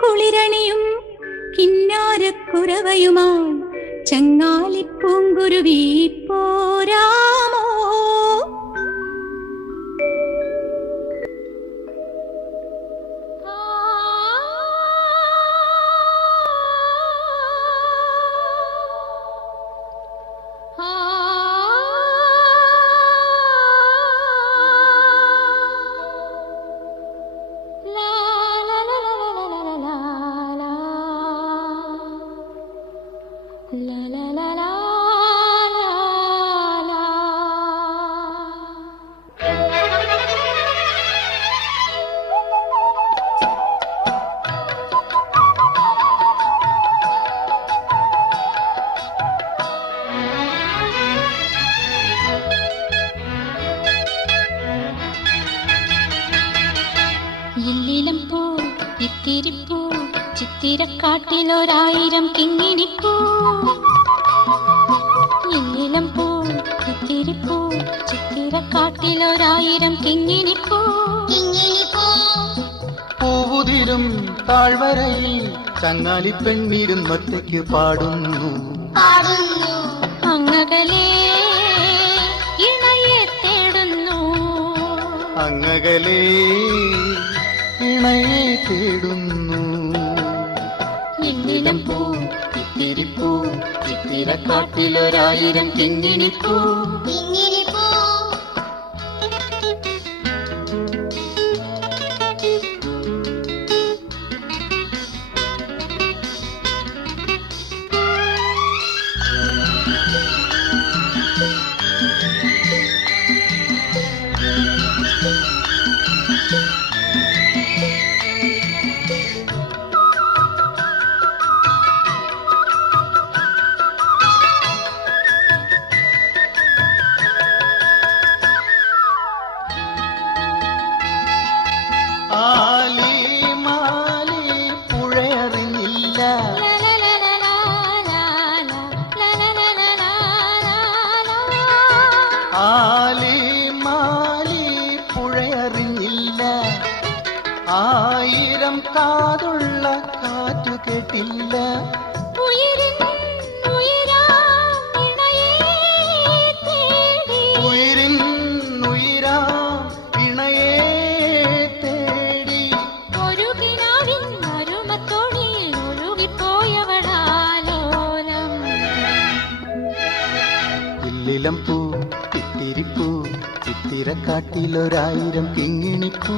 കുളിരണിയും കിന്നാരക്കുറവയുമായി ചങ്ങാലിപ്പൂങ്കുരുവി പോരാമോ ഇല്ലിലം പോ ഇത്തിരിപ്പൂ ചിത്തിരക്കാട്ടിലൊരായിരം കിങ്ങിണിപ്പൂ. ഇല്ലിലം പൂ ചിത്തിരിപ്പൂ ചിത്തിരക്കാട്ടിലൊരായിരം കിങ്ങിണിപ്പൂ. പൂവുതിരും താഴ്വരയിൽ ചങ്ങാലി പെൺമീരുന്നൊറ്റയ്ക്ക് പാടുന്നു. അങ്ങകലേ ഇണയെ തേടുന്നു. അങ്ങകലേ ഇണയെ തേടുന്നു. ഇല്ലിലം പൂ ഇത്തിരിപ്പൂ ചിത്തിരക്കാട്ടിലൊരായിരം കിങ്ങിണിപ്പൂ ആലി ആലി മാലി പുഴയറിഞ്ഞില്ല. ആയിരം കാതുള്ള കാറ്റു കേട്ടില്ല. ിലം ഇല്ലിലം പൂ ഇത്തിരിപ്പൂ ചിത്തിരക്കാട്ടിലൊരായിരം കിങ്ങിണിപ്പൂ.